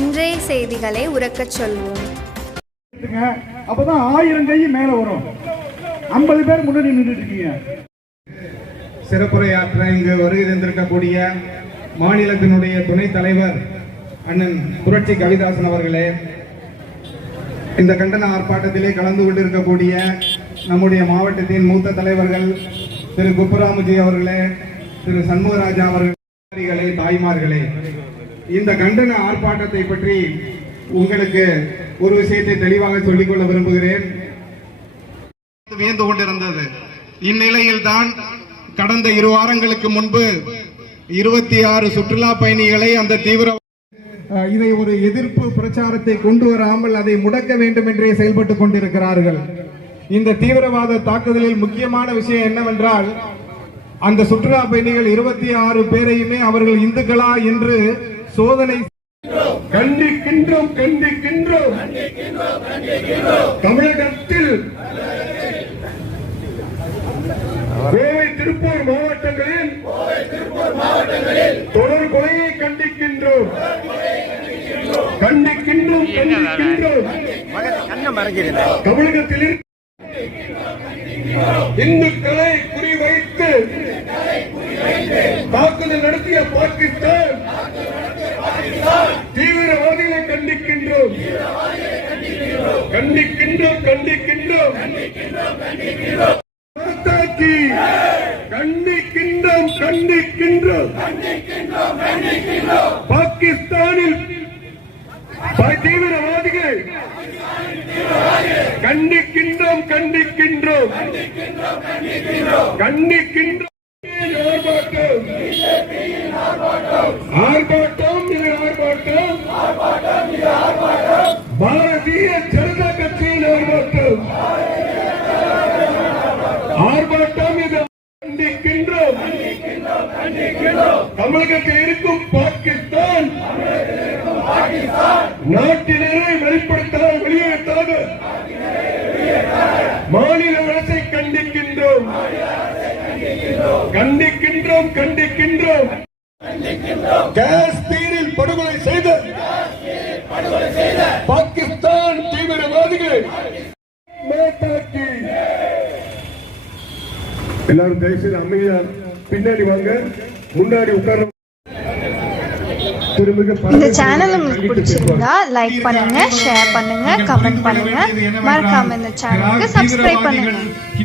இன்றைய செய்திகளை உரக்கச் சொல்வோம். அப்பதான் 1000 கை மேல வரும். 50 பேர் முன்னாடி நின்றுட்டு இருக்கீங்க. சிறப்புரையாற்ற இங்கு வருகை தந்திருக்கக்கூடிய மாநிலத்தினுடைய துணைத் தலைவர் அண்ணன் புரட்சி கவிதாசன் அவர்களே, இந்த கண்டன ஆர்ப்பாட்டத்திலே கலந்து கொண்டிருக்கக்கூடிய நம்முடைய மாவட்டத்தின் மூத்த தலைவர்கள் திரு குப்புராமுஜி அவர்களே, திரு சண்முகராஜா அவர்களே, தாய்மார்களே, இந்த கண்டன ஆர்ப்பாட்டத்தை பற்றி உங்களுக்கு ஒரு விஷயத்தை தெளிவாக சொல்லிக்கொள்ள விரும்புகிறேன். வியந்து கொண்டிருந்தது. இந்நிலையில் தான் கடந்த 2 வாரங்களுக்கு முன்பு 26 சுற்றுலா பயணிகளை அந்த தீவிர இதை ஒரு எதிர்ப்பு பிரச்சாரத்தை கொண்டு வராமல் அதை முடக்க வேண்டும் என்றே செயல்பட்டுக் கொண்டிருக்கிறார்கள். இந்த தீவிரவாத தாக்குதலில் முக்கியமான விஷயம் என்னவென்றால், அந்த சுற்றுலா பயணிகள் 26 பேரையுமே அவர்கள் இந்துக்களா என்று சோதனை கண்டிக்கின்றோம். தமிழகத்தில் கோவை திருப்பூர் மாவட்டங்களில் தொடர் கொலையை கண்டிக்கின்றோம். தமிழகத்தில் இந்துக்களை குறிவைத்து தாக்குதல் நடத்திய பாகிஸ்தான் தீவிரவாதிகளை கண்டிக்கின்றோம். பாகிஸ்தானில் தீவிரவாதிகள் கண்டிக்கின்றோம். ஆர்ப்பாட்டம் பாரதிய ஜனதா கட்சியின் ஆர்ப்பாட்டம் இது கண்டிக்கின்றோம். தமிழகத்தில் இருக்கும் பாகிஸ்தான் நாட்டினரை வெளிப்படுத்தாத மாநில அரசை கண்டிக்கின்றோம். காஷ்மீரில் படுகொலை செய்த பாகிஸ்தான் தீவிரவாதிகள் எல்லாரும் தயவுசெய்து அமைதியா பின்னாடி வாங்க, முன்னாடி உட்கார. இந்த சேனல் உங்களுக்கு பிடிச்சிருந்தா லைக் பண்ணுங்க, ஷேர் பண்ணுங்க, கமெண்ட் பண்ணுங்க. மறக்காம இந்த சேனலுக்கு சப்ஸ்கிரைப் பண்ணுங்க.